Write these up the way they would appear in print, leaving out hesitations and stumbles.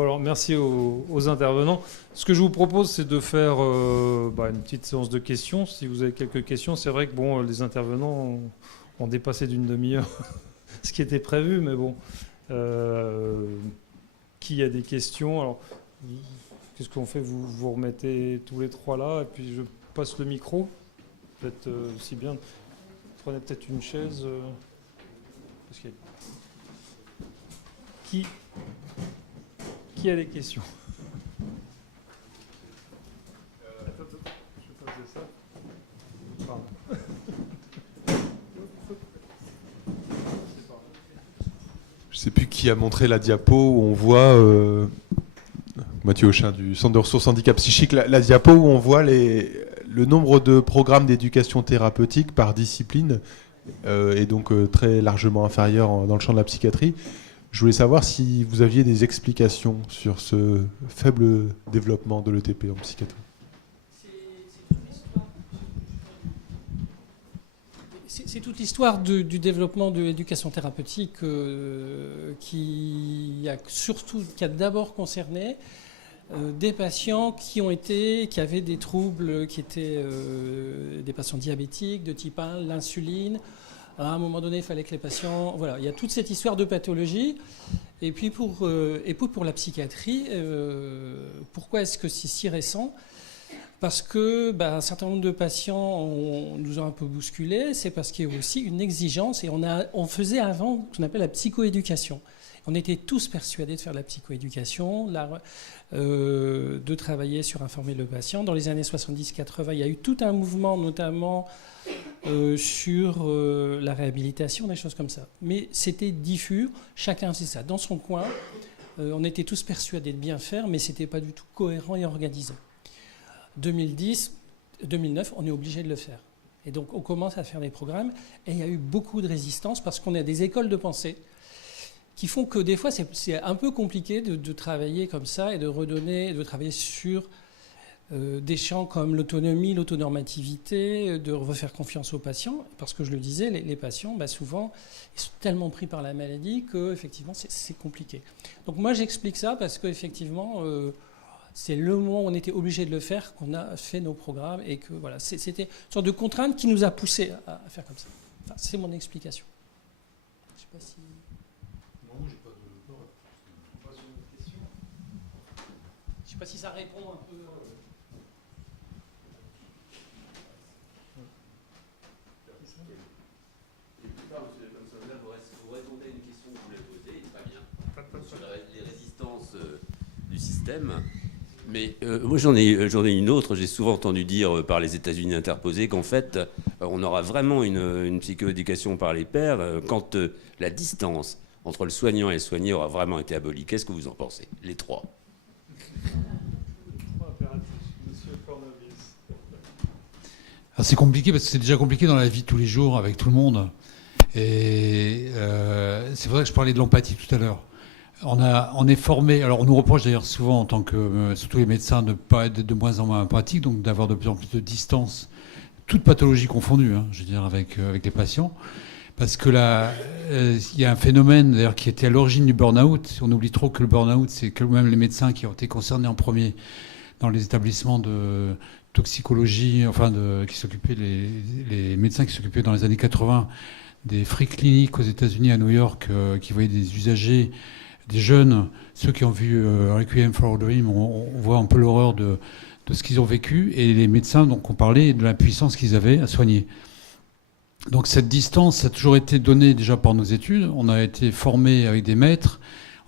Bon, alors, merci aux intervenants. Ce que je vous propose, c'est de faire une petite séance de questions. Si vous avez quelques questions, c'est vrai que les intervenants ont dépassé d'une demi-heure ce qui était prévu, mais bon. Qui a des questions? Alors, qu'est-ce qu'on fait? Vous remettez tous les trois là, et puis je passe le micro. Peut-être si bien. Prenez peut-être une chaise. Parce qu'il y a- Qui a des questions? Attends, je vais passer ça. Pardon. Je ne sais plus qui a montré la diapo où on voit, Mathieu Auchin du Centre de ressources handicap psychique, la diapo où on voit le nombre de programmes d'éducation thérapeutique par discipline est donc très largement inférieur dans le champ de la psychiatrie. Je voulais savoir si vous aviez des explications sur ce faible développement de l'ETP en psychiatrie. C'est toute l'histoire du développement de l'éducation thérapeutique qui a d'abord concerné des patients qui avaient des troubles, qui étaient des patients diabétiques de type 1, l'insuline. À un moment donné, il fallait que les patients... Voilà, il y a toute cette histoire de pathologie. Et puis pour la psychiatrie, pourquoi est-ce que c'est si récent ? Parce que un certain nombre de patients nous ont un peu bousculés. C'est parce qu'il y a aussi une exigence. Et on faisait avant ce qu'on appelle la psychoéducation. On était tous persuadés de faire de la psychoéducation, de travailler sur informer le patient. Dans les années 70-80, il y a eu tout un mouvement, notamment sur la réhabilitation, des choses comme ça. Mais c'était diffus, chacun faisait ça dans son coin. On était tous persuadés de bien faire, mais ce n'était pas du tout cohérent et organisé. 2010, 2009, on est obligé de le faire. Et donc on commence à faire des programmes, et il y a eu beaucoup de résistance parce qu'on a des écoles de pensée qui font que des fois c'est un peu compliqué de travailler comme ça et de travailler sur des champs comme l'autonomie, l'autonormativité, de refaire confiance aux patients, parce que je le disais, les patients, souvent, ils sont tellement pris par la maladie qu'effectivement, c'est compliqué. Donc moi, j'explique ça parce qu'effectivement, c'est le moment où on était obligé de le faire qu'on a fait nos programmes, et que voilà, c'était une sorte de contrainte qui nous a poussé à faire comme ça. Enfin, c'est mon explication. Je ne sais pas si... Non, j'ai pas de question. Je ne sais pas si ça répond un peu... Vous répondez à une question que je voulais poser, très bien, sur les résistances du système. Mais moi, j'en ai une autre. J'ai souvent entendu dire par les États-Unis interposés qu'en fait, on aura vraiment une psychoéducation par les pairs quand la distance entre le soignant et le soigné aura vraiment été abolie. Qu'est-ce que vous en pensez, les trois? Alors c'est compliqué parce que c'est déjà compliqué dans la vie de tous les jours avec tout le monde. Et c'est vrai que je parlais de l'empathie tout à l'heure. On est formé, alors on nous reproche d'ailleurs souvent en tant que, surtout les médecins, de ne pas être de moins en moins empathiques, donc d'avoir de plus en plus de distance, toute pathologie confondue, je veux dire, avec les patients. Parce que là, il y a un phénomène d'ailleurs qui était à l'origine du burn-out. On oublie trop que le burn-out, c'est que même les médecins qui ont été concernés en premier dans les établissements de toxicologie, qui s'occupaient, les médecins qui s'occupaient dans les années 80 des free cliniques aux États-Unis, à New York, qui voyaient des usagers, des jeunes, ceux qui ont vu Requiem for a Dream, on voit un peu l'horreur de ce qu'ils ont vécu, et les médecins donc ont parlé de l'impuissance qu'ils avaient à soigner. Donc cette distance, ça a toujours été donné déjà par nos études. On a été formé avec des maîtres,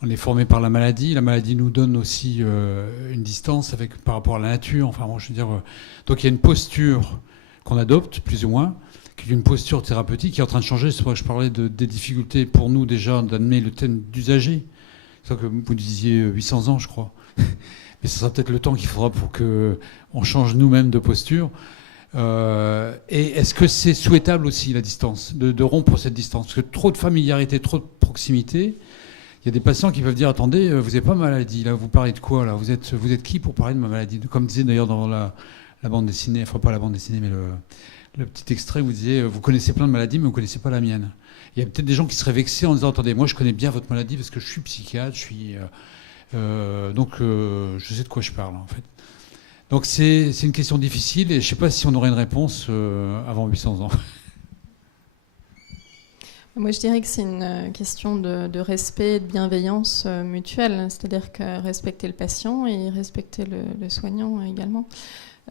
on est formé par la maladie. La maladie nous donne aussi une distance par rapport à la nature. Enfin, bon, je veux dire, donc il y a une posture qu'on adopte, plus ou moins, qui est une posture thérapeutique qui est en train de changer. C'est pour ça que je parlais des difficultés pour nous déjà d'amener le thème d'usager. C'est ça que vous disiez 800 ans, je crois. Mais ce sera peut-être le temps qu'il faudra pour qu'on change nous-mêmes de posture. Et est-ce que c'est souhaitable aussi, la distance, de rompre cette distance? Parce que trop de familiarité, trop de proximité, il y a des patients qui peuvent dire, attendez, vous n'avez pas maladie, là, vous parlez de quoi, là, vous êtes qui pour parler de ma maladie? Comme disait d'ailleurs dans la bande dessinée, enfin pas la bande dessinée, mais le petit extrait, vous disiez, vous connaissez plein de maladies, mais vous ne connaissez pas la mienne. Il y a peut-être des gens qui seraient vexés en disant, attendez, moi je connais bien votre maladie parce que je suis psychiatre, je suis Donc, je sais de quoi je parle, en fait. Donc, c'est une question difficile et je ne sais pas si on aurait une réponse avant 800 ans. Moi, je dirais que c'est une question de respect et de bienveillance mutuelle, c'est-à-dire que respecter le patient et respecter le soignant également.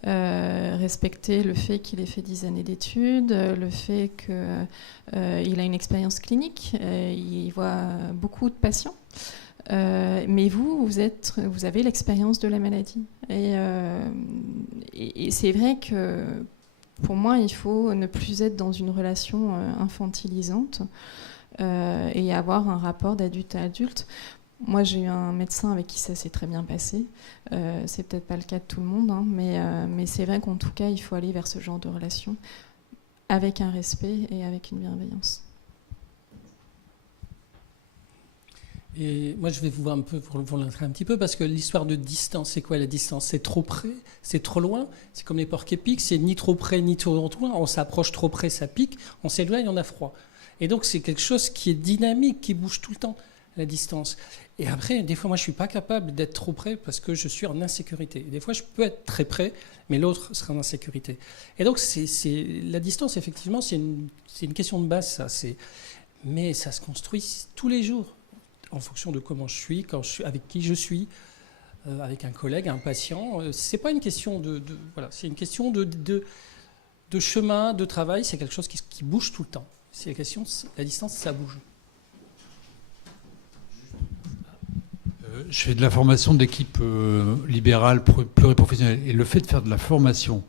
Respecter le fait qu'il ait fait 10 années d'études, le fait qu'il a une expérience clinique, il voit beaucoup de patients. Mais vous avez l'expérience de la maladie. Et c'est vrai que pour moi, il faut ne plus être dans une relation infantilisante et avoir un rapport d'adulte à adulte. Moi, j'ai eu un médecin avec qui ça s'est très bien passé. C'est peut-être pas le cas de tout le monde, hein, mais c'est vrai qu'en tout cas, il faut aller vers ce genre de relation avec un respect et avec une bienveillance. Et moi, je vais vous voir un peu, vous l'entrer un petit peu, parce que l'histoire de distance, c'est quoi la distance? C'est trop près, c'est trop loin, c'est comme les porcs épics, c'est ni trop près, ni trop loin. On s'approche trop près, ça pique, on s'éloigne, on a froid. Et donc, c'est quelque chose qui est dynamique, qui bouge tout le temps, la distance. Et après, des fois, moi, je ne suis pas capable d'être trop près parce que je suis en insécurité. Des fois, je peux être très près, mais l'autre sera en insécurité. Et donc, la distance, effectivement, c'est une question de base, ça. Mais ça se construit tous les jours, en fonction de comment je suis, avec qui je suis, avec un collègue, un patient. C'est pas une question voilà, c'est une question de chemin, de travail. C'est quelque chose qui bouge tout le temps. C'est la distance, ça bouge. Je fais de la formation d'équipe libérale pluriprofessionnelle. Et le fait de faire de la formation,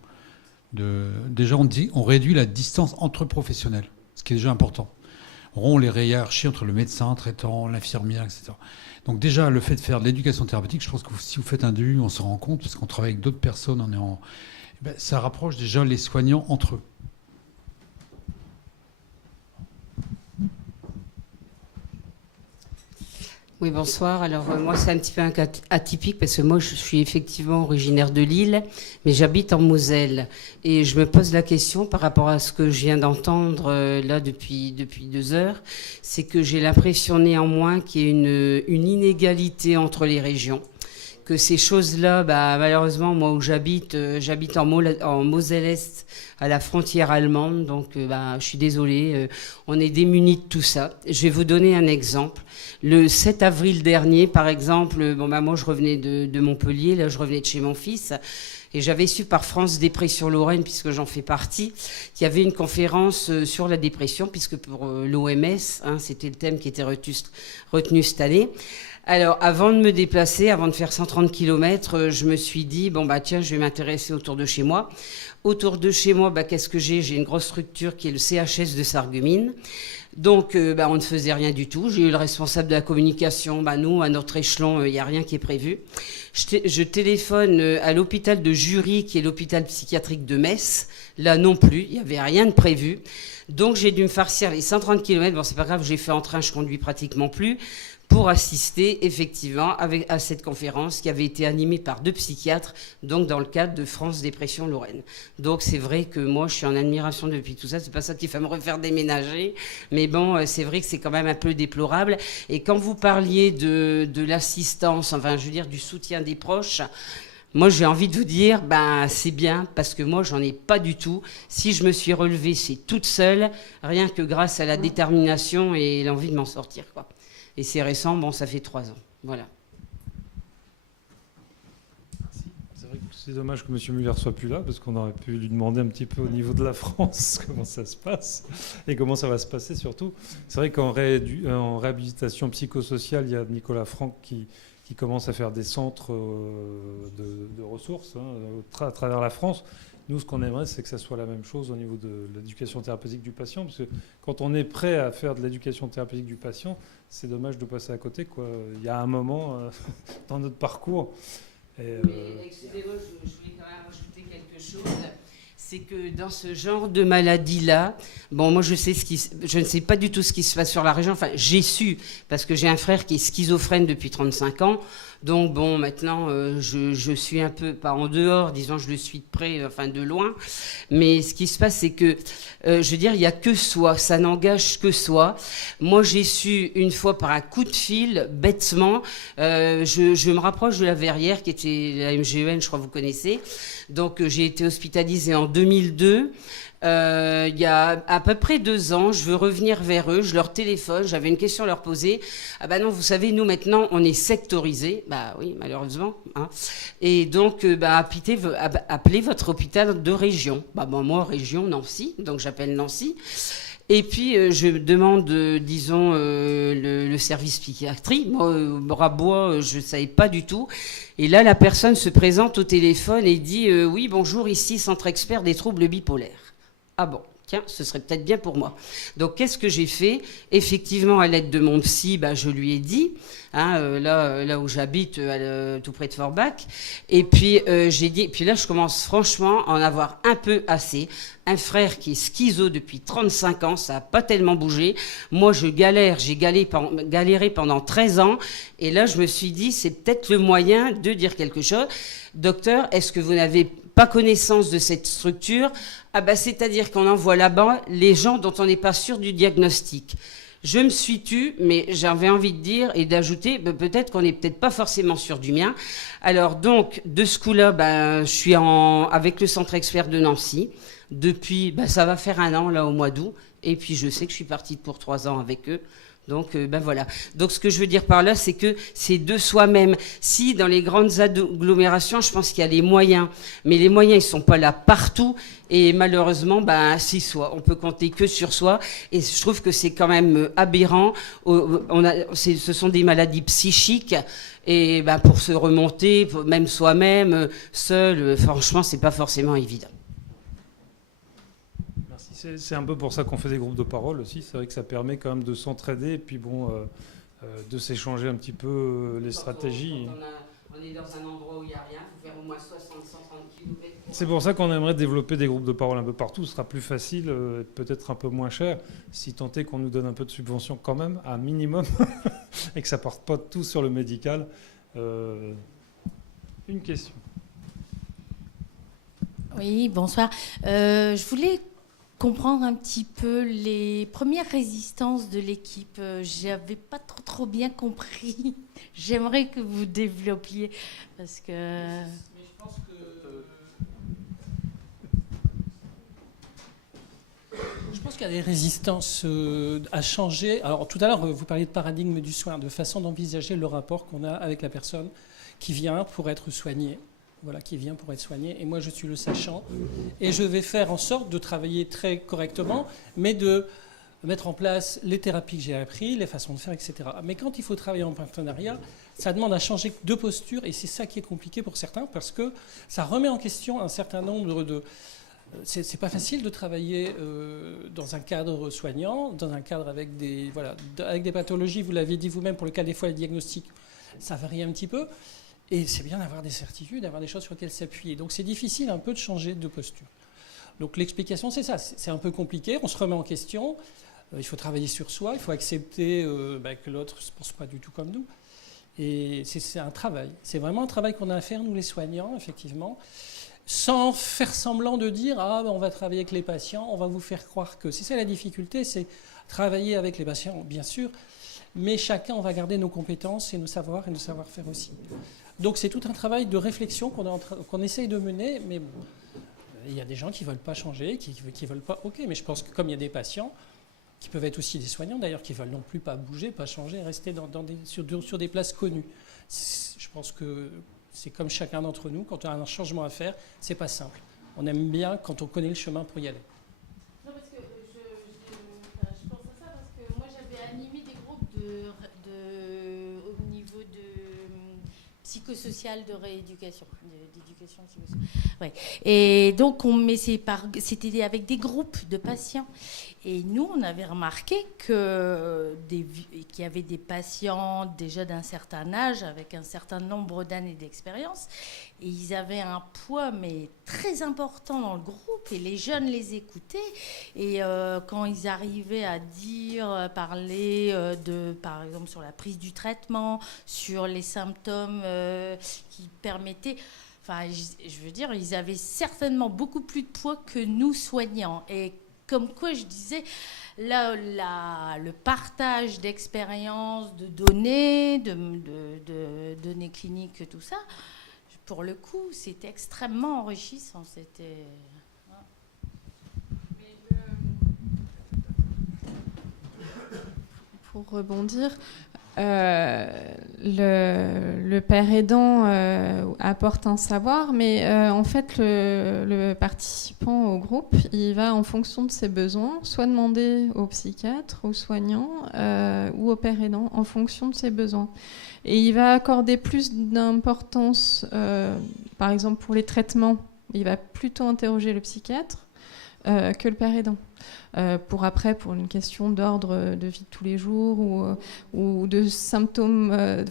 déjà on réduit la distance entre professionnels, ce qui est déjà important. On rompt les hiérarchies entre le médecin, traitant, l'infirmière, etc. Donc déjà, le fait de faire de l'éducation thérapeutique, je pense que si vous faites un DU, on s'en rend compte, parce qu'on travaille avec d'autres personnes, ça rapproche déjà les soignants entre eux. Oui, bonsoir. Alors, moi, c'est un petit peu un cas atypique parce que moi, je suis effectivement originaire de Lille, mais j'habite en Moselle. Et je me pose la question par rapport à ce que je viens d'entendre là depuis 2 heures, c'est que j'ai l'impression néanmoins qu'il y a une inégalité entre les régions. Que ces choses-là, malheureusement, moi où j'habite en Moselle-Est, à la frontière allemande, donc je suis désolée, on est démunis de tout ça. Je vais vous donner un exemple. Le 7 avril dernier, par exemple, moi je revenais de Montpellier, là je revenais de chez mon fils, et j'avais su par France Dépression Lorraine, puisque j'en fais partie, qu'il y avait une conférence sur la dépression, puisque pour l'OMS, c'était le thème qui était retenu cette année. Alors, avant de me déplacer, avant de faire 130 km, je me suis dit, tiens, je vais m'intéresser autour de chez moi. Autour de chez moi, qu'est-ce que j'ai? J'ai une grosse structure qui est le CHS de Sarreguemines. Donc, on ne faisait rien du tout. J'ai eu le responsable de la communication. Nous, à notre échelon, il n'y a rien qui est prévu. Je téléphone à l'hôpital de Jury, qui est l'hôpital psychiatrique de Metz. Là non plus, il n'y avait rien de prévu. Donc, j'ai dû me farcir les 130 km. C'est pas grave, j'ai fait en train, je conduis pratiquement plus, pour assister effectivement à cette conférence qui avait été animée par 2 psychiatres, donc dans le cadre de France Dépression Lorraine. Donc c'est vrai que moi je suis en admiration depuis tout ça, c'est pas ça qui va me refaire déménager, mais c'est vrai que c'est quand même un peu déplorable. Et quand vous parliez de l'assistance, du soutien des proches, moi, j'ai envie de vous dire, c'est bien, parce que moi, j'en ai pas du tout. Si je me suis relevée, c'est toute seule, rien que grâce à la détermination et l'envie de m'en sortir, quoi. Et c'est récent, ça fait 3 ans. Voilà. C'est vrai que c'est dommage que M. Muller soit plus là, parce qu'on aurait pu lui demander un petit peu au niveau de la France comment ça se passe et comment ça va se passer surtout. C'est vrai qu'en réhabilitation psychosociale, il y a Nicolas Franck qui commence à faire des centres de ressources à travers la France. Nous, ce qu'on aimerait, c'est que ça soit la même chose au niveau de l'éducation thérapeutique du patient, parce que quand on est prêt à faire de l'éducation thérapeutique du patient, c'est dommage de passer à côté, quoi. Il y a un moment dans notre parcours. Excusez-moi, je voulais quand même rajouter quelque chose. c'est que dans ce genre de maladie-là, bon, moi je ne sais pas du tout ce qui se passe sur la région. Enfin, j'ai su, parce que j'ai un frère qui est schizophrène depuis 35 ans. Donc bon, maintenant, je suis un peu, pas en dehors, disons, je le suis de près, enfin de loin. Mais ce qui se passe, c'est que, je veux dire, il n'y a que soi, ça n'engage que soi. Moi, j'ai su une fois par un coup de fil, bêtement, je me rapproche de la Verrière, qui était la MGEN, je crois que vous connaissez. Donc j'ai été hospitalisée en 2002. Il y a à peu près 2 ans, je veux revenir vers eux, je leur téléphone, j'avais une question à leur poser. Ah bah non, vous savez, nous maintenant, on est sectorisés. Bah oui, malheureusement. Hein. Et donc, appelez votre hôpital de région. Bah bon, moi, région, Nancy, donc j'appelle Nancy. Et puis, je demande, disons, le service psychiatrie. Moi, Bras-Bois, je ne savais pas du tout. Et là, la personne se présente au téléphone et dit « Oui, bonjour, ici, Centre Expert des troubles bipolaires. » Ah bon, tiens, ce serait peut-être bien pour moi. Donc, qu'est-ce que j'ai fait? Effectivement, à l'aide de mon psy, je lui ai dit, hein, là où j'habite, tout près de Forbach. Et puis, j'ai dit, puis là, je commence franchement à en avoir un peu assez. Un frère qui est schizo depuis 35 ans, ça n'a pas tellement bougé. Moi, j'ai galéré pendant 13 ans. Et là, je me suis dit, c'est peut-être le moyen de dire quelque chose. Docteur, est-ce que vous n'avez pas connaissance de cette structure? Ah bah, c'est-à-dire qu'on envoie là-bas les gens dont on n'est pas sûr du diagnostic. Je me suis tue, mais j'avais envie de dire et d'ajouter, peut-être qu'on n'est peut-être pas forcément sûr du mien. Alors donc, de ce coup-là, je suis avec le Centre Expert de Nancy. Depuis, ça va faire 1 an, là, au mois d'août. Et puis, je sais que je suis partie pour 3 ans avec eux. Donc, voilà. Donc, ce que je veux dire par là, c'est que c'est de soi-même. Si, dans les grandes agglomérations, je pense qu'il y a les moyens. Mais les moyens, ils sont pas là partout. Et malheureusement, si soi. On peut compter que sur soi. Et je trouve que c'est quand même aberrant. Ce sont des maladies psychiques. Et pour se remonter, même soi-même, seul, franchement, c'est pas forcément évident. C'est un peu pour ça qu'on fait des groupes de parole aussi. C'est vrai que ça permet quand même de s'entraider et puis de s'échanger un petit peu les stratégies. On est dans un endroit où il n'y a rien, il faut faire au moins 60-130 km. C'est pour ça qu'on aimerait développer des groupes de parole un peu partout. Ce sera plus facile, peut-être un peu moins cher, si tant est qu'on nous donne un peu de subvention quand même, un minimum, et que ça ne parte pas tout sur le médical. Une question. Oui, bonsoir. Je voulais comprendre un petit peu les premières résistances de l'équipe. J'avais pas trop bien compris. J'aimerais que vous développiez parce que. Mais je pense qu'il y a des résistances à changer. Alors tout à l'heure, vous parliez de paradigme du soin, de façon d'envisager le rapport qu'on a avec la personne qui vient pour être soignée. Voilà, qui vient pour être soigné. Et moi, je suis le sachant. Et je vais faire en sorte de travailler très correctement, mais de mettre en place les thérapies que j'ai apprises, les façons de faire, etc. Mais quand il faut travailler en partenariat, ça demande à changer de posture. Et c'est ça qui est compliqué pour certains, parce que ça remet en question un certain nombre de... C'est pas facile de travailler dans un cadre soignant, dans un cadre avec des pathologies. Vous l'avez dit vous-même, pour le cas des fois, les diagnostics, ça varie un petit peu. Et c'est bien d'avoir des certitudes, d'avoir des choses sur lesquelles s'appuyer. Donc c'est difficile un peu de changer de posture. Donc l'explication, c'est ça. C'est un peu compliqué, on se remet en question. Il faut travailler sur soi, il faut accepter que l'autre ne se pense pas du tout comme nous. Et c'est un travail. C'est vraiment un travail qu'on a à faire, nous les soignants, effectivement, sans faire semblant de dire « Ah, on va travailler avec les patients, on va vous faire croire que… » C'est ça la difficulté, c'est travailler avec les patients, bien sûr, mais chacun, on va garder nos compétences et nos savoirs et nos savoir-faire aussi. Donc c'est tout un travail de réflexion qu'on essaye de mener, mais bon, il y a des gens qui ne veulent pas changer, qui ne veulent pas... Ok, mais je pense que comme il y a des patients, qui peuvent être aussi des soignants d'ailleurs, qui ne veulent non plus pas bouger, pas changer, rester sur des places connues. Je pense que c'est comme chacun d'entre nous, quand on a un changement à faire, c'est pas simple. On aime bien quand on connaît le chemin pour y aller. Non, parce que je pense à ça, parce que moi j'avais animé des groupes au niveau de psychosocial de rééducation, d'éducation psychosociale. Ouais. Et donc, c'était avec des groupes de patients. Et nous, on avait remarqué qu'il y avait des patients déjà d'un certain âge, avec un certain nombre d'années d'expérience, et ils avaient un poids mais très important dans le groupe, et les jeunes les écoutaient. Et quand ils arrivaient à parler par exemple, sur la prise du traitement, sur les symptômes qui permettaient... Enfin, je veux dire, ils avaient certainement beaucoup plus de poids que nous soignants. Et comme quoi, je disais, là, le partage d'expériences, de données, de données cliniques, tout ça, pour le coup, c'était extrêmement enrichissant. C'était... Pour rebondir, le père aidant apporte un savoir, mais en fait, le participant au groupe, il va en fonction de ses besoins, soit demander au psychiatre, au soignant ou au père aidant, en fonction de ses besoins. Et il va accorder plus d'importance, par exemple pour les traitements, il va plutôt interroger le psychiatre que le père aidant. Pour une question d'ordre de vie de tous les jours ou de symptômes,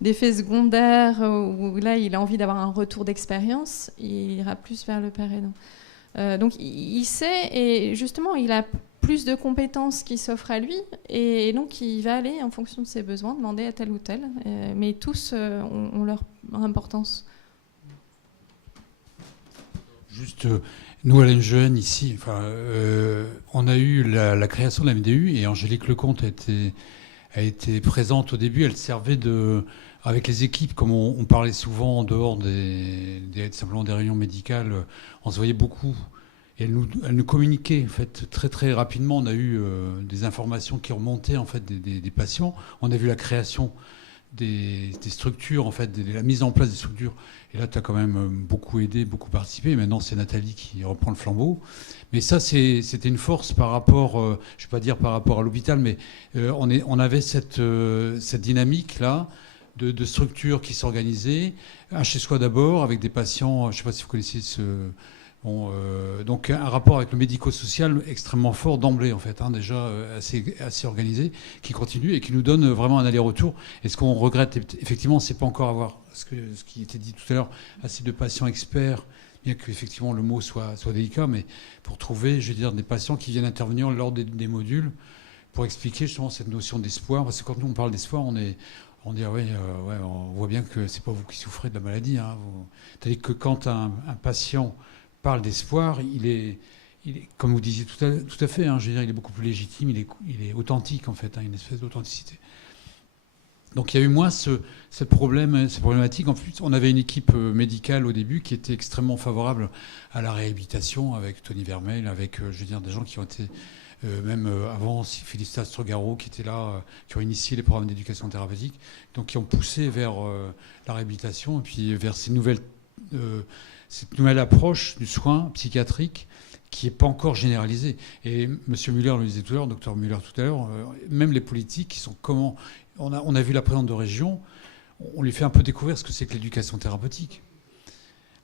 d'effets secondaires, où là il a envie d'avoir un retour d'expérience, il ira plus vers le père aidant. Donc il sait, et justement il a plus de compétences qui s'offrent à lui, et donc il va aller en fonction de ses besoins, demander à tel ou tel, mais tous ont leur importance. Juste, nous, à l'NGN, ici, on a eu la création de la MDU, et Angélique Lecomte a été présente au début. Elle servait avec les équipes, comme on parlait souvent en dehors simplement des réunions médicales, on se voyait beaucoup. Et elle nous communiquait, en fait, très très rapidement. On a eu des informations qui remontaient, en fait, des patients. On a vu la création des structures, en fait, la mise en place des structures. Et là, tu as quand même beaucoup aidé, beaucoup participé. Maintenant, c'est Nathalie qui reprend le flambeau. Mais ça, c'était une force par rapport, je ne vais pas dire par rapport à l'hôpital, mais on avait cette dynamique-là de structures qui s'organisaient. Un chez-soi d'abord, avec des patients, je ne sais pas si vous connaissez donc un rapport avec le médico-social extrêmement fort d'emblée, en fait, déjà assez organisé, qui continue et qui nous donne vraiment un aller-retour. Et ce qu'on regrette, effectivement, c'est pas encore avoir ce qui était dit tout à l'heure, assez de patients experts, bien qu'effectivement le mot soit délicat, mais pour trouver, je veux dire, des patients qui viennent intervenir lors des modules pour expliquer justement cette notion d'espoir. Parce que quand nous on parle d'espoir, on dit on voit bien que c'est pas vous qui souffrez de la maladie. C'est-à-dire que quand un patient parle d'espoir, il est, comme vous disiez tout à fait, je veux dire, il est beaucoup plus légitime, il est authentique, en fait, une espèce d'authenticité. Donc il y a eu moins cette problématique. En plus, on avait une équipe médicale au début qui était extrêmement favorable à la réhabilitation, avec Tony Vermeil, avec je veux dire, des gens qui ont été, même avant, Philippe Strogaro, qui était là, qui ont initié les programmes d'éducation thérapeutique, donc qui ont poussé vers la réhabilitation et puis vers cette nouvelle approche du soin psychiatrique qui n'est pas encore généralisée. Et M. Müller le disait tout à l'heure, Dr Müller tout à l'heure, même les politiques qui sont comment... On a vu la présidente de région, on lui fait un peu découvrir ce que c'est que l'éducation thérapeutique.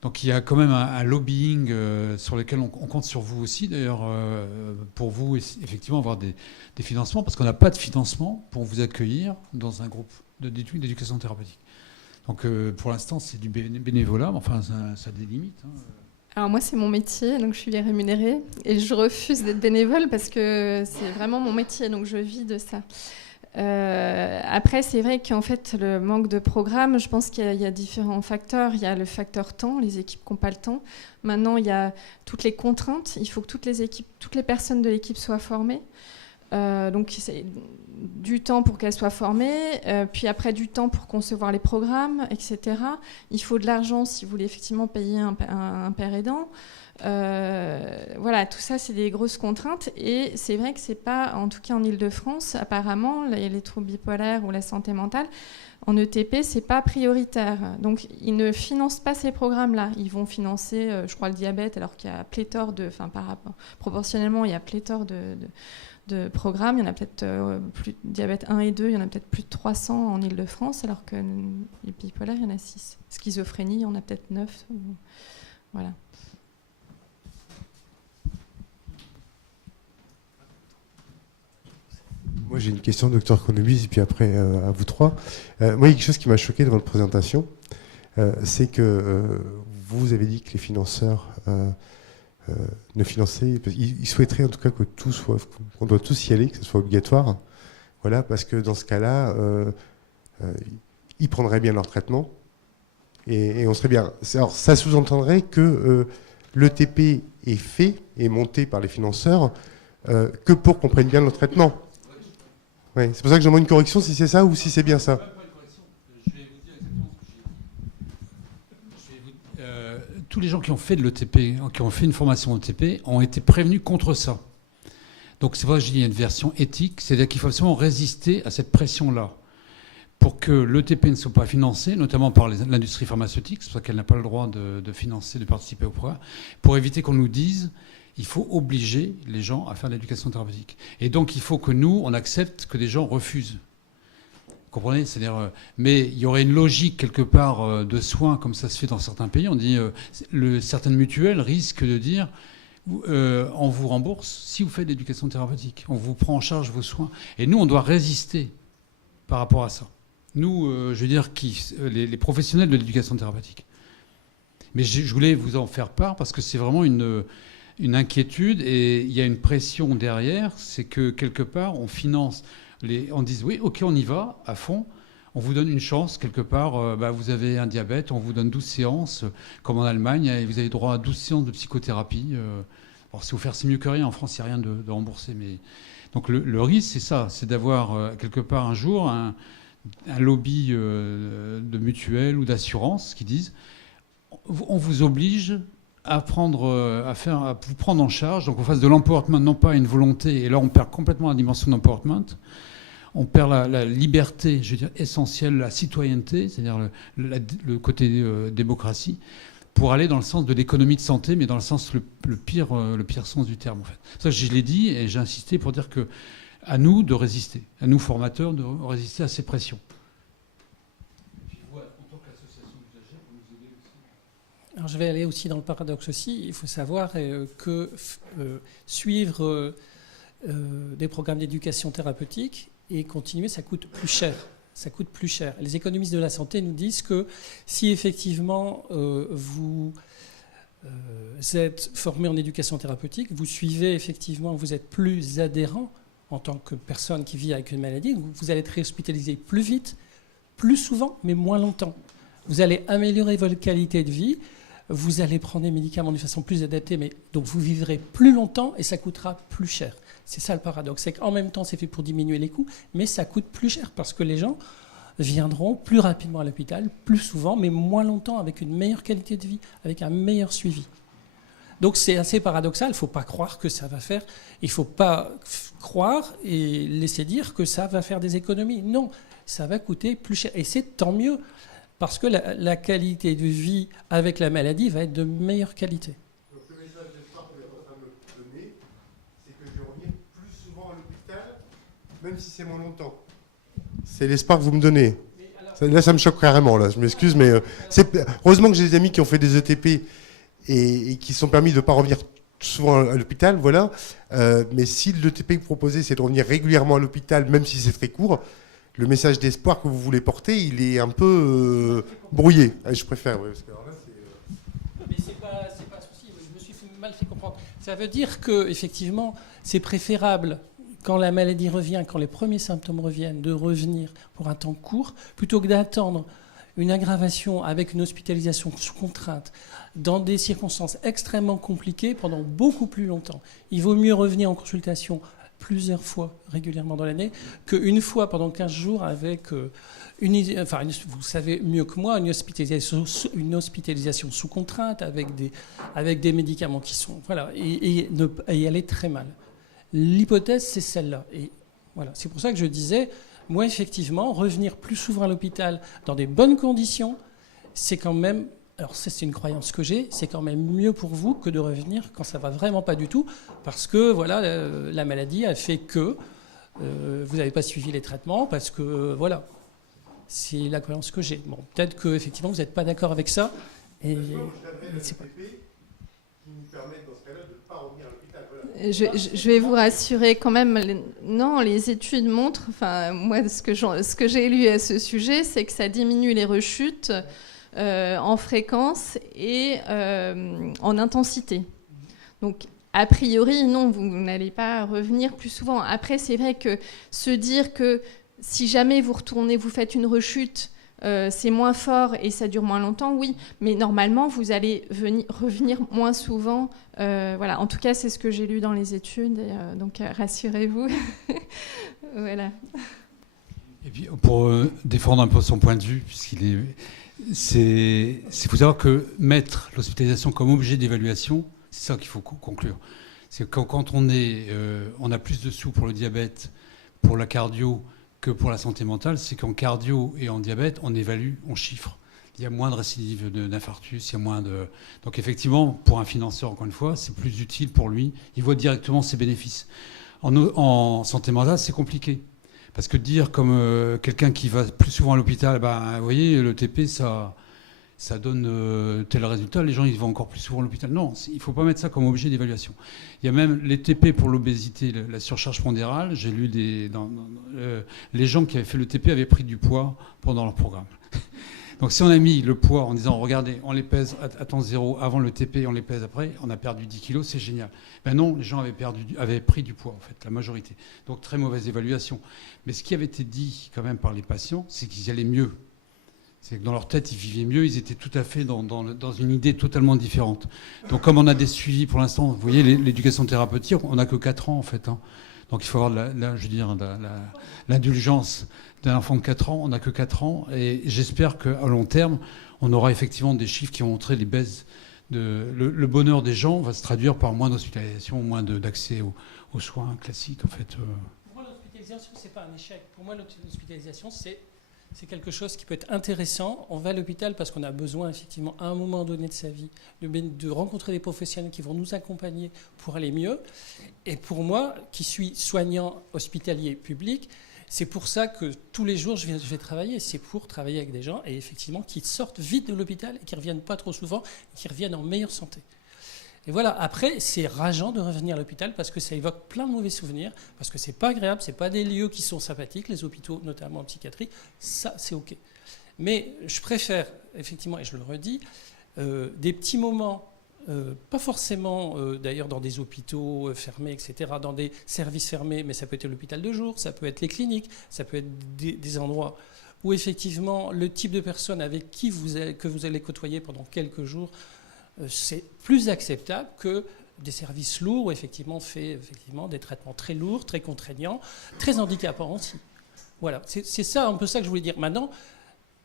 Donc il y a quand même un lobbying sur lequel on compte sur vous aussi, d'ailleurs, pour vous, effectivement, avoir des financements, parce qu'on n'a pas de financement pour vous accueillir dans un groupe d'études d'éducation thérapeutique. Donc pour l'instant, c'est du bénévolat, mais enfin, ça a des limites. Alors moi, c'est mon métier, donc je suis bien rémunérée. Et je refuse d'être bénévole parce que c'est vraiment mon métier, donc je vis de ça. Après, c'est vrai qu'en fait, le manque de programme, je pense qu'il y a différents facteurs. Il y a le facteur temps, les équipes qui n'ont pas le temps. Maintenant, il y a toutes les contraintes. Il faut que toutes les personnes de l'équipe soient formées. Donc c'est du temps pour qu'elles soient formées, puis après du temps pour concevoir les programmes, etc. Il faut de l'argent si vous voulez effectivement payer un père aidant. Voilà, tout ça c'est des grosses contraintes et c'est vrai que c'est pas, en tout cas en Ile-de-France, apparemment les troubles bipolaires ou la santé mentale, en ETP c'est pas prioritaire. Donc ils ne financent pas ces programmes-là. Ils vont financer, je crois, le diabète, alors qu'il y a pléthore proportionnellement il y a pléthore de programmes. Il y en a peut-être diabète 1 et 2, il y en a peut-être plus de 300 en Ile-de-France, alors que les bipolaires, il y en a 6. Schizophrénie, il y en a peut-être 9. Voilà. Moi, j'ai une question, docteur Cronobis, et puis après à vous trois. Moi, il y a quelque chose qui m'a choqué dans votre présentation, c'est que vous avez dit que les financeurs ne finançaient, ils souhaiteraient en tout cas que tout soit, qu'on doit tous y aller, que ce soit obligatoire. Voilà, parce que dans ce cas-là, ils prendraient bien leur traitement et on serait bien. Alors, ça sous-entendrait que l'ETP est fait et monté par les financeurs que pour qu'on prenne bien leur traitement. Ouais, c'est pour ça que je demande une correction si c'est ça ou si c'est bien ça. Tous les gens qui ont fait de l'ETP, qui ont fait une formation ETP, ont été prévenus contre ça. Donc c'est vrai que je dis qu'il y a une version éthique, c'est-à-dire qu'il faut absolument résister à cette pression-là pour que l'ETP ne soit pas financé, notamment par l'industrie pharmaceutique, c'est pour ça qu'elle n'a pas le droit de financer, de participer au programme, pour éviter qu'on nous dise il faut obliger les gens à faire de l'éducation thérapeutique. Et donc il faut que nous, on accepte que des gens refusent. Vous comprenez ? C'est-à-dire, mais il y aurait une logique quelque part de soins, comme ça se fait dans certains pays. On dit certaines mutuelles risquent de dire on vous rembourse si vous faites de l'éducation thérapeutique. On vous prend en charge vos soins. Et nous, on doit résister par rapport à ça. Nous, je veux dire, les professionnels de l'éducation thérapeutique. Mais je voulais vous en faire part parce que c'est vraiment une inquiétude et il y a une pression derrière. C'est que quelque part, on finance, on dit oui, ok, on y va à fond. On vous donne une chance, quelque part, vous avez un diabète, on vous donne 12 séances, comme en Allemagne, et vous avez droit à 12 séances de psychothérapie. Alors, si vous faire, c'est mieux que rien. En France, il n'y a rien de remboursé. Mais... Donc, le risque, c'est ça, c'est d'avoir, quelque part, un jour, un lobby de mutuelles ou d'assurance qui disent on vous oblige à vous prendre en charge. Donc, on fasse de l'empowerment, non pas une volonté, et là, on perd complètement la dimension d'empowerment. On perd la liberté, je veux dire, essentielle, la citoyenneté, c'est-à-dire le côté démocratie, pour aller dans le sens de l'économie de santé, mais dans le sens le pire sens du terme, en fait. Ça, je l'ai dit et j'ai insisté pour dire que à nous de résister, à nous formateurs de résister à ces pressions. Et puis vous, en tant qu'association d'usagers, vous nous aidez aussi. Alors, je vais aller aussi dans le paradoxe aussi. Il faut savoir que suivre des programmes d'éducation thérapeutique et continuer, ça coûte plus cher. Ça coûte plus cher. Les économistes de la santé nous disent que si effectivement vous êtes formé en éducation thérapeutique, vous suivez effectivement, vous êtes plus adhérent en tant que personne qui vit avec une maladie, vous allez être réhospitalisé plus vite, plus souvent, mais moins longtemps. Vous allez améliorer votre qualité de vie, vous allez prendre des médicaments de façon plus adaptée, mais donc vous vivrez plus longtemps et ça coûtera plus cher. C'est ça le paradoxe, c'est qu'en même temps c'est fait pour diminuer les coûts, mais ça coûte plus cher parce que les gens viendront plus rapidement à l'hôpital, plus souvent, mais moins longtemps, avec une meilleure qualité de vie, avec un meilleur suivi. Donc c'est assez paradoxal, il ne faut pas croire que ça va faire, il ne faut pas croire et laisser dire que ça va faire des économies. Non, ça va coûter plus cher et c'est tant mieux parce que la qualité de vie avec la maladie va être de meilleure qualité. Donc le message d'espoir que vous êtes en train de me donner, c'est que je vais revenir plus souvent à l'hôpital, même si c'est moins longtemps. C'est l'espoir que vous me donnez. Là, ça me choque carrément. Là. Je m'excuse, mais heureusement que j'ai des amis qui ont fait des ETP et qui se sont permis de ne pas revenir souvent à l'hôpital. Voilà. Mais si l'ETP que vous proposez, c'est de revenir régulièrement à l'hôpital, même si c'est très court, le message d'espoir que vous voulez porter, il est un peu brouillé. Je préfère. Ouais, parce que alors là, mais c'est pas un souci. Je me suis mal fait comprendre. Ça veut dire que effectivement, c'est préférable quand la maladie revient, quand les premiers symptômes reviennent, de revenir pour un temps court, plutôt que d'attendre une aggravation avec une hospitalisation sous contrainte, dans des circonstances extrêmement compliquées pendant beaucoup plus longtemps. Il vaut mieux revenir en consultation plusieurs fois régulièrement dans l'année qu'une fois pendant 15 jours avec vous savez mieux que moi, une hospitalisation sous contrainte avec des médicaments qui sont... Voilà, et elle est très mal. L'hypothèse, c'est celle-là. Et voilà, c'est pour ça que je disais, moi, effectivement, revenir plus souvent à l'hôpital dans des bonnes conditions, c'est quand même alors ça, c'est une croyance que j'ai, c'est quand même mieux pour vous que de revenir quand ça va vraiment pas du tout, parce que voilà, la maladie a fait que vous n'avez pas suivi les traitements, parce que voilà, c'est la croyance que j'ai. Bon, peut-être que effectivement vous n'êtes pas d'accord avec ça, et c'est pas... Je vais vous rassurer quand même. Non, les études montrent, enfin moi ce que j'ai lu à ce sujet, c'est que ça diminue les rechutes en fréquence et en intensité. Donc a priori non, vous n'allez pas revenir plus souvent. Après c'est vrai que se dire que si jamais vous retournez, vous faites une rechute, c'est moins fort et ça dure moins longtemps, oui. Mais normalement, vous allez revenir moins souvent. Voilà. En tout cas, c'est ce que j'ai lu dans les études. Et, donc, rassurez-vous. Voilà. Et puis, pour défendre un peu son point de vue, c'est faut savoir que mettre l'hospitalisation comme objet d'évaluation, c'est ça qu'il faut conclure. C'est que quand on a plus de sous pour le diabète, pour la cardio, que pour la santé mentale, c'est qu'en cardio et en diabète, on évalue, on chiffre. Il y a moins de récidives d'infarctus, il y a moins de... Donc effectivement, pour un financeur, encore une fois, c'est plus utile pour lui. Il voit directement ses bénéfices. En santé mentale, c'est compliqué. Parce que dire comme quelqu'un qui va plus souvent à l'hôpital, vous voyez, le TP, ça donne tel résultat, les gens ils vont encore plus souvent à l'hôpital. Non, il ne faut pas mettre ça comme objet d'évaluation. Il y a même les TP pour l'obésité, la surcharge pondérale. J'ai lu les gens qui avaient fait le TP avaient pris du poids pendant leur programme. Donc si on a mis le poids en disant, regardez, on les pèse à temps zéro avant le TP, on les pèse après, on a perdu 10 kilos, c'est génial. Ben non, les gens avaient pris du poids, en fait, la majorité. Donc très mauvaise évaluation. Mais ce qui avait été dit quand même par les patients, c'est qu'ils allaient mieux. C'est que dans leur tête, ils vivaient mieux, ils étaient tout à fait dans une idée totalement différente. Donc comme on a des suivis pour l'instant, vous voyez, l'éducation thérapeutique, on n'a que 4 ans en fait. Hein. Donc il faut avoir l'indulgence d'un enfant de 4 ans, on n'a que 4 ans. Et j'espère qu'à long terme, on aura effectivement des chiffres qui vont montrer les baisses. Le bonheur des gens va se traduire par moins d'hospitalisation, moins d'accès aux soins classiques. En fait. Pour moi, l'hospitalisation, ce n'est pas un échec. Pour moi, l'hospitalisation, c'est quelque chose qui peut être intéressant. On va à l'hôpital parce qu'on a besoin, effectivement, à un moment donné de sa vie, de rencontrer des professionnels qui vont nous accompagner pour aller mieux. Et pour moi, qui suis soignant hospitalier public, c'est pour ça que tous les jours, je vais travailler. C'est pour travailler avec des gens, et effectivement, qui sortent vite de l'hôpital et qui ne reviennent pas trop souvent, et qui reviennent en meilleure santé. Et voilà, après, c'est rageant de revenir à l'hôpital parce que ça évoque plein de mauvais souvenirs, parce que c'est pas agréable, c'est pas des lieux qui sont sympathiques, les hôpitaux, notamment en psychiatrie, ça, c'est OK. Mais je préfère, effectivement, et je le redis, des petits moments, pas forcément d'ailleurs dans des hôpitaux fermés, etc., dans des services fermés, mais ça peut être l'hôpital de jour, ça peut être les cliniques, ça peut être des endroits où effectivement le type de personne avec qui que vous allez côtoyer pendant quelques jours, c'est plus acceptable que des services lourds où effectivement on fait des traitements très lourds, très contraignants, très handicapants aussi. Voilà, c'est ça un peu ça que je voulais dire. Maintenant,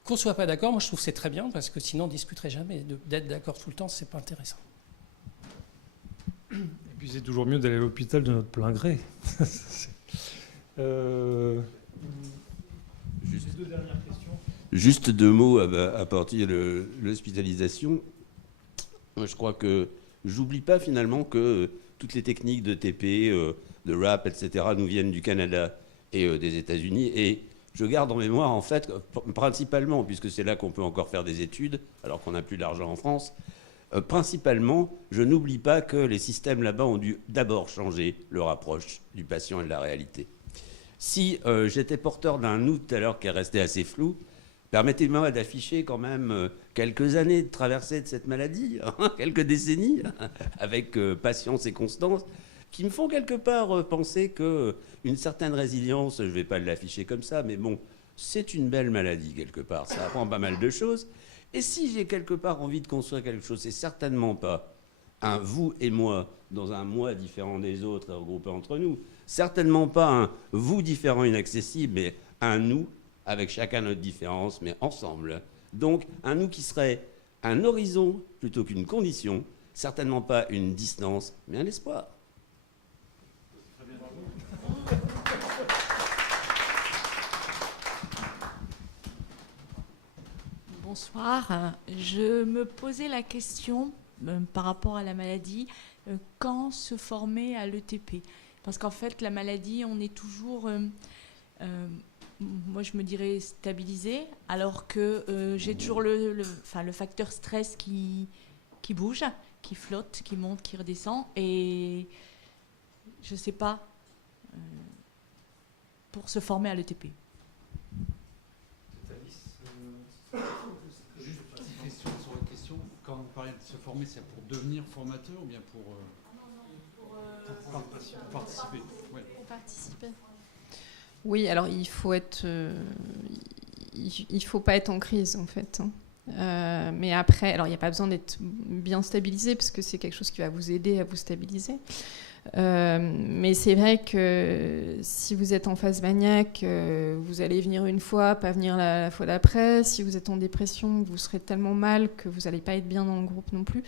qu'on ne soit pas d'accord, moi je trouve que c'est très bien parce que sinon on ne discuterait jamais. D'être d'accord tout le temps, c'est pas intéressant. Et puis c'est toujours mieux d'aller à l'hôpital de notre plein gré. Juste deux dernières questions. Juste 2 mots à partir de l'hospitalisation. Je crois que j'oublie pas finalement que toutes les techniques de TP, de RAP, etc. nous viennent du Canada et des États-Unis. Et je garde en mémoire, en fait, principalement, puisque c'est là qu'on peut encore faire des études, alors qu'on n'a plus d'argent en France, principalement, je n'oublie pas que les systèmes là-bas ont dû d'abord changer leur approche du patient et de la réalité. Si j'étais porteur d'un nous tout à l'heure qui est resté assez flou, permettez-moi d'afficher quand même quelques années de traversée de cette maladie, quelques décennies, avec patience et constance, qui me font quelque part penser qu'une certaine résilience, je ne vais pas l'afficher comme ça, mais bon, c'est une belle maladie quelque part, ça apprend pas mal de choses. Et si j'ai quelque part envie de construire quelque chose, c'est certainement pas un vous et moi dans un moi différent des autres et regroupé entre nous, certainement pas un vous différent inaccessible, mais un nous avec chacun notre différence, mais ensemble. Donc, un nous qui serait un horizon plutôt qu'une condition, certainement pas une distance, mais un espoir. Bonsoir. Je me posais la question par rapport à la maladie, quand se former à l'ETP? Parce qu'en fait, la maladie, on est toujours, moi je me dirais stabilisé, alors que j'ai toujours le facteur stress qui bouge, qui flotte, qui monte, qui redescend. Et je ne sais pas, pour se former à l'ETP. Juste une petite question sur la question. Quand vous parlez de se former, c'est pour devenir formateur ou bien pour participer? Ouais. Pour participer. Oui, alors il faut pas être en crise en fait. Mais après, alors il n'y a pas besoin d'être bien stabilisé parce que c'est quelque chose qui va vous aider à vous stabiliser. Mais c'est vrai que si vous êtes en phase maniaque, vous allez venir une fois, pas venir la fois d'après. Si vous êtes en dépression, vous serez tellement mal que vous n'allez pas être bien dans le groupe non plus.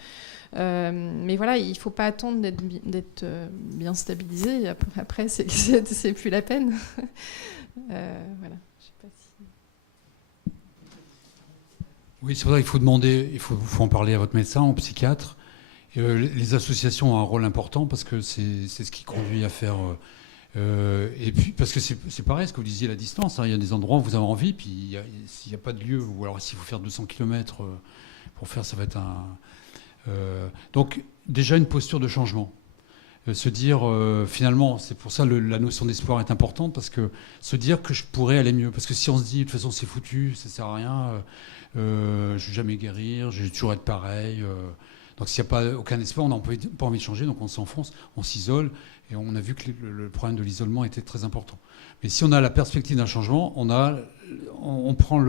Mais voilà, il ne faut pas attendre d'être bien stabilisé. Après, c'est plus la peine. Voilà. Je sais pas si... Oui, c'est vrai qu'il faut demander, il faut en parler à votre médecin, au psychiatre. Les associations ont un rôle important parce que c'est ce qui conduit à faire... et puis, parce que c'est pareil, ce que vous disiez, la distance. Hein, il y a des endroits où vous avez envie, puis s'il n'y a pas de lieu, ou alors s'il faut faire 200 km pour faire, ça va être un... donc, déjà une posture de changement. Se dire, finalement, c'est pour ça la notion d'espoir est importante, parce que se dire que je pourrais aller mieux. Parce que si on se dit, de toute façon, c'est foutu, ça ne sert à rien, je ne vais jamais guérir, je vais toujours être pareil... Donc s'il n'y a pas aucun espoir, on n'a pas envie de changer, donc on s'enfonce, on s'isole, et on a vu que le problème de l'isolement était très important. Mais si on a la perspective d'un changement, on prend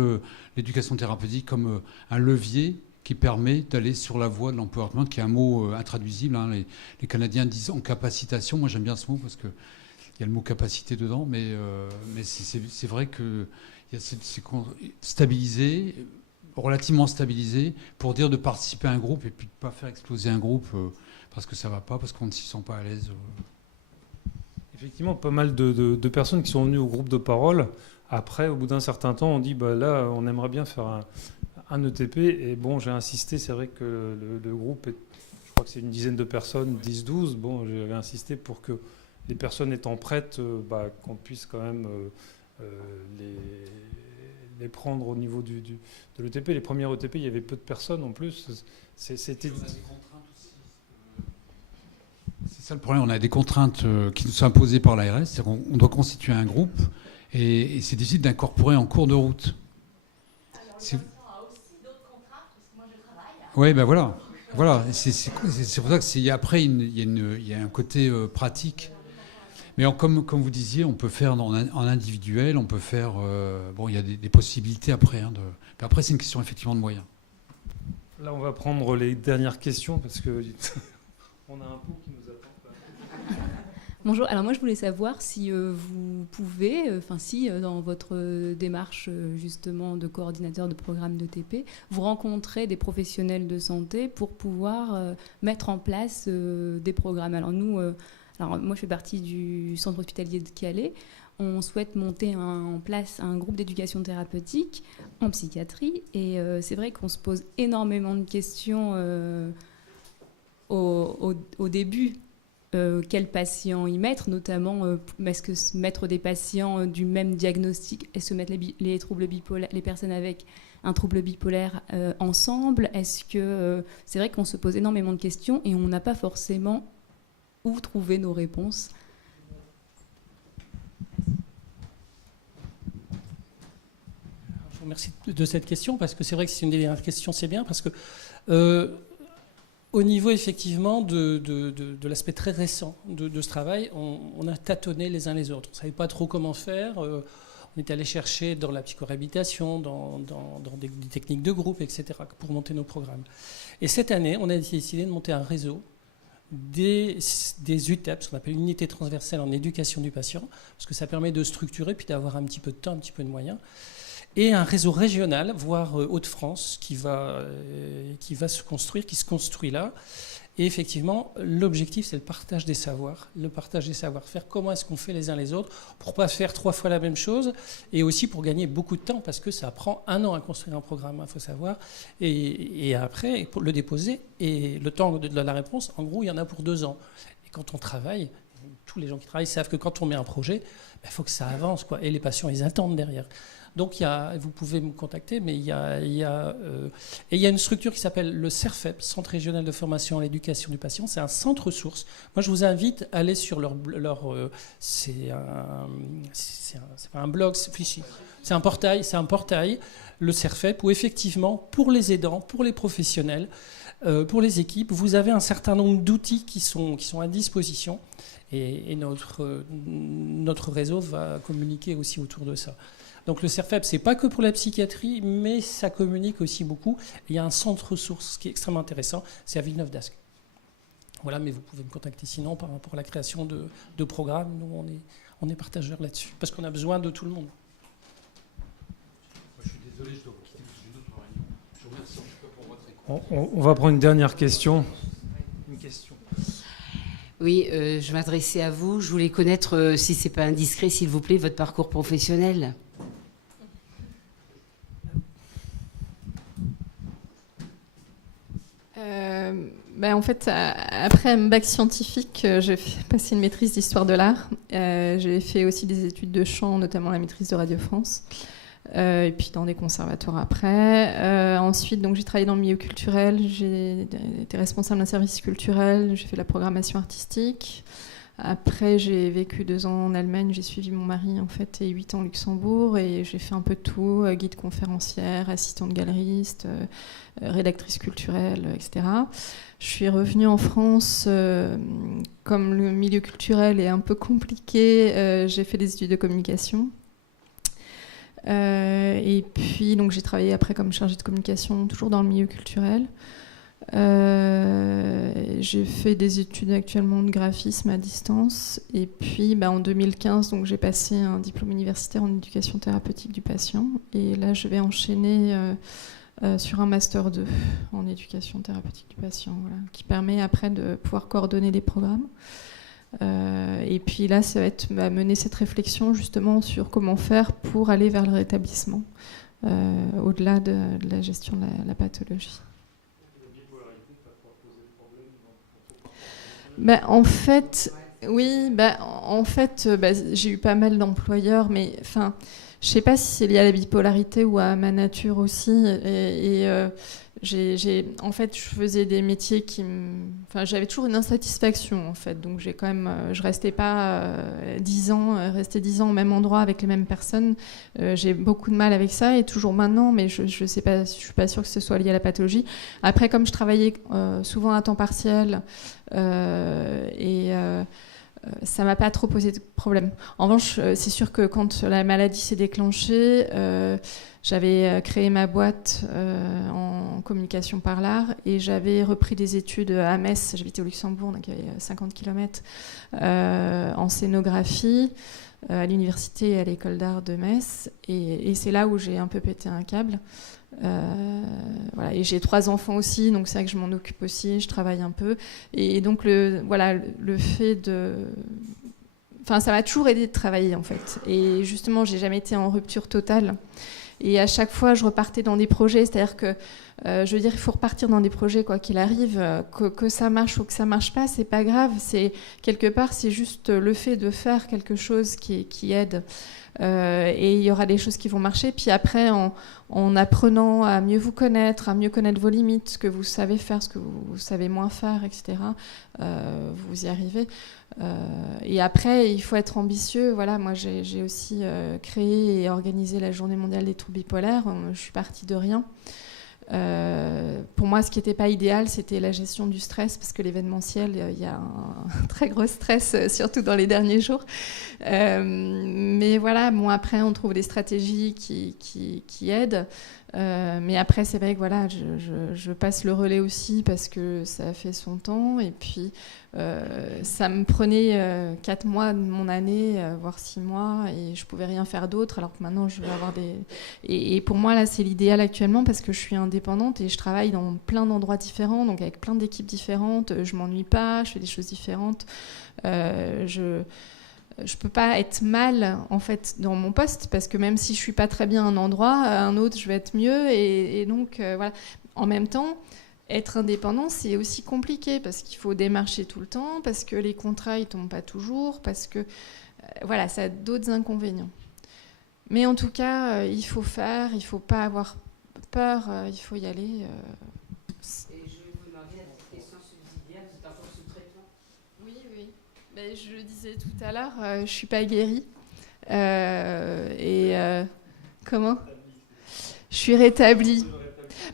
l'éducation thérapeutique comme un levier qui permet d'aller sur la voie de l'empowerment, qui est un mot intraduisible. Hein. Les Canadiens disent en capacitation, moi j'aime bien ce mot parce qu'il y a le mot capacité dedans, mais c'est vrai que c'est stabilisé, relativement stabilisé, pour dire de participer à un groupe et puis de ne pas faire exploser un groupe parce que ça ne va pas, parce qu'on ne s'y sent pas à l'aise. Effectivement, pas mal de personnes qui sont venues au groupe de parole. Après, au bout d'un certain temps, on dit là, on aimerait bien faire un ETP. Et bon, j'ai insisté, c'est vrai que le groupe, je crois que c'est une dizaine de personnes, 10-12. Bon, j'avais insisté pour que les personnes étant prêtes, qu'on puisse quand même les prendre au niveau de l'ETP. Les premiers ETP, il y avait peu de personnes en plus. C'était... C'est ça le problème, on a des contraintes qui nous sont imposées par l'ARS, c'est qu'on doit constituer un groupe et c'est difficile d'incorporer en cours de route. Alors, a aussi d'autres contraintes, parce que moi je travaille. Oui, ben voilà. C'est pour ça qu'après, il y a un côté pratique. Mais comme vous disiez, on peut faire en individuel, on peut faire... il y a des possibilités après. Mais après, c'est une question effectivement de moyens. Là, on va prendre les dernières questions parce que on a un pot qui nous attend. Bonjour, alors moi je voulais savoir si vous pouvez, si dans votre démarche justement de coordinateur de programme d'ETP, vous rencontrez des professionnels de santé pour pouvoir mettre en place des programmes. Alors moi je fais partie du centre hospitalier de Calais. On souhaite monter en place un groupe d'éducation thérapeutique en psychiatrie et c'est vrai qu'on se pose énormément de questions au début. Quels patients y mettre, notamment est-ce que mettre des patients du même diagnostic, est-ce que mettre les troubles bipolaires, les personnes avec un trouble bipolaire ensemble, est-ce que c'est vrai qu'on se pose énormément de questions et on n'a pas forcément où trouver nos réponses. Je vous remercie de cette question parce que c'est vrai que c'est une des dernières questions, c'est bien parce que au niveau effectivement de l'aspect très récent de ce travail, on a tâtonné les uns les autres. On ne savait pas trop comment faire. On est allé chercher dans la psychoréhabilitation, dans des techniques de groupe, etc., pour monter nos programmes. Et cette année, on a décidé de monter un réseau des UTEP, ce qu'on appelle unité transversale en éducation du patient, parce que ça permet de structurer puis d'avoir un petit peu de temps, un petit peu de moyens. Et un réseau régional, voire Hauts-de-France, qui va se construire, qui se construit là. Et effectivement, l'objectif, c'est le partage des savoirs, le partage des savoir-faire. Comment est-ce qu'on fait les uns les autres pour ne pas faire 3 fois la même chose, et aussi pour gagner beaucoup de temps, parce que ça prend 1 an à construire un programme, il faut savoir, et après, pour le déposer, et le temps de la réponse, en gros, il y en a pour 2 ans. Et quand on travaille, tous les gens qui travaillent savent que quand on met un projet, il faut que ça avance, quoi, et les patients, ils attendent derrière. Donc, vous pouvez me contacter, mais il y a une structure qui s'appelle le CERFEP, Centre régional de formation à l'éducation du patient. C'est un centre ressources. Moi, je vous invite à aller sur leur c'est pas un blog, c'est un portail, le CERFEP, où effectivement, pour les aidants, pour les professionnels, pour les équipes, vous avez un certain nombre d'outils qui sont à disposition. Et notre réseau va communiquer aussi autour de ça. Donc le CERFEP, c'est pas que pour la psychiatrie, mais ça communique aussi beaucoup. Il y a un centre ressources qui est extrêmement intéressant, c'est à Villeneuve-d'Ascq. Voilà, mais vous pouvez me contacter sinon par rapport à la création de programmes. Nous, on est partageurs là-dessus, parce qu'on a besoin de tout le monde. Je suis désolé, je dois vous quitter, j'ai une autre réunion. Je vous remercie en tout cas pour votre écoute. On va prendre une dernière question. Une question. Oui, je m'adressais à vous. Je voulais connaître, si ce n'est pas indiscret, s'il vous plaît, votre parcours professionnel. En fait, après un bac scientifique, j'ai passé une maîtrise d'histoire de l'art. J'ai fait aussi des études de chant, notamment la maîtrise de Radio France. Et puis dans des conservatoires après. Ensuite, donc, j'ai travaillé dans le milieu culturel. J'ai été responsable d'un service culturel. J'ai fait de la programmation artistique. Après, j'ai vécu 2 ans en Allemagne. J'ai suivi mon mari, en fait, et 8 ans au Luxembourg. Et j'ai fait un peu de tout, guide conférencière, assistante galeriste, rédactrice culturelle, etc. Je suis revenue en France. Comme le milieu culturel est un peu compliqué, j'ai fait des études de communication. Et puis, donc, j'ai travaillé après comme chargée de communication, toujours dans le milieu culturel. J'ai fait des études actuellement de graphisme à distance. Et puis, en 2015, donc, j'ai passé un diplôme universitaire en éducation thérapeutique du patient. Et là, je vais enchaîner sur un master 2 en éducation thérapeutique du patient, voilà, qui permet après de pouvoir coordonner des programmes. Et puis là, ça va être mener cette réflexion justement sur comment faire pour aller vers le rétablissement, au-delà de la gestion de la pathologie. En fait, oui, j'ai eu pas mal d'employeurs, mais enfin, je sais pas si c'est lié à la bipolarité ou à ma nature aussi. En fait, je faisais des métiers j'avais toujours une insatisfaction, en fait. Donc, je restais pas 10 ans, rester 10 ans au même endroit avec les mêmes personnes. J'ai beaucoup de mal avec ça, et toujours maintenant, mais je sais pas, je suis pas sûre que ce soit lié à la pathologie. Après, comme je travaillais souvent à temps partiel, ça m'a pas trop posé de problème. En revanche, c'est sûr que quand la maladie s'est déclenchée, j'avais créé ma boîte en communication par l'art, et j'avais repris des études à Metz. J'habitais au Luxembourg, donc il y avait 50 km, en scénographie, à l'université et à l'école d'art de Metz. Et c'est là où j'ai un peu pété un câble. Voilà. Et j'ai 3 enfants aussi, donc c'est vrai que je m'en occupe aussi, je travaille un peu. Et donc, le fait de... Enfin, ça m'a toujours aidé de travailler, en fait. Et justement, j'ai jamais été en rupture totale. Et à chaque fois, je repartais dans des projets. C'est-à-dire que, je veux dire, il faut repartir dans des projets, quoi qu'il arrive. Que ça marche ou que ça marche pas, c'est pas grave. Quelque part, c'est juste le fait de faire quelque chose qui aide. Et il y aura des choses qui vont marcher. Puis après, en apprenant à mieux vous connaître, à mieux connaître vos limites, ce que vous savez faire, ce que vous savez moins faire, etc., vous y arrivez. Et après, il faut être ambitieux. Voilà, moi, j'ai aussi créé et organisé la Journée mondiale des troubles bipolaires. Je suis partie de rien. Pour moi, ce qui n'était pas idéal, c'était la gestion du stress, parce que l'événementiel, il y a un très gros stress, surtout dans les derniers jours. Mais voilà, après, on trouve des stratégies qui aident. Mais après, c'est vrai que voilà, je passe le relais aussi, parce que ça a fait son temps. Et puis, ça me prenait 4 mois de mon année, voire 6 mois, et je ne pouvais rien faire d'autre, alors que maintenant, je vais avoir des... Et pour moi, là, c'est l'idéal actuellement, parce que je suis un indépendante et je travaille dans plein d'endroits différents, donc avec plein d'équipes différentes. Je m'ennuie pas, je fais des choses différentes. Je peux pas être mal en fait dans mon poste parce que même si je suis pas très bien à un endroit, à un autre je vais être mieux et donc voilà. En même temps, être indépendant c'est aussi compliqué parce qu'il faut démarcher tout le temps, parce que les contrats ils tombent pas toujours, parce que voilà, ça a d'autres inconvénients. Mais en tout cas, il faut faire, il faut pas avoir peur, il faut y aller. Et je vais vous demander la petite question subsidiaire, vous êtes encore sous traitement? Oui. Mais je le disais tout à l'heure, je suis pas guérie. Comment? Je suis rétablie.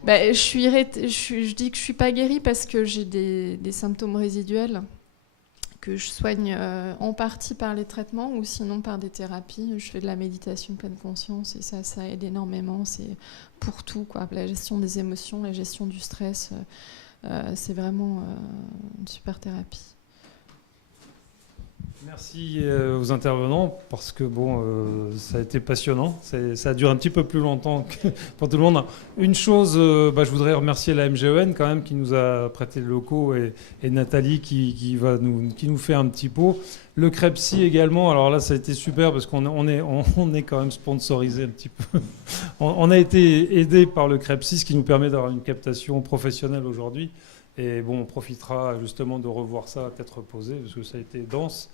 Je dis que je suis pas guérie parce que j'ai des symptômes résiduels que je soigne en partie par les traitements ou sinon par des thérapies. Je fais de la méditation pleine conscience et ça aide énormément. C'est pour tout, quoi. La gestion des émotions, la gestion du stress, c'est vraiment une super thérapie. Merci aux intervenants parce que ça a été passionnant. Ça a duré un petit peu plus longtemps que pour tout le monde. Une chose, je voudrais remercier la MGEN quand même qui nous a prêté le locaux et Nathalie qui nous fait un petit pot. Le CREPSI également. Alors là, ça a été super parce qu'on est quand même sponsorisé un petit peu. On a été aidé par le CREPSI, ce qui nous permet d'avoir une captation professionnelle aujourd'hui. Et on profitera justement de revoir ça à tête reposée, parce que ça a été dense.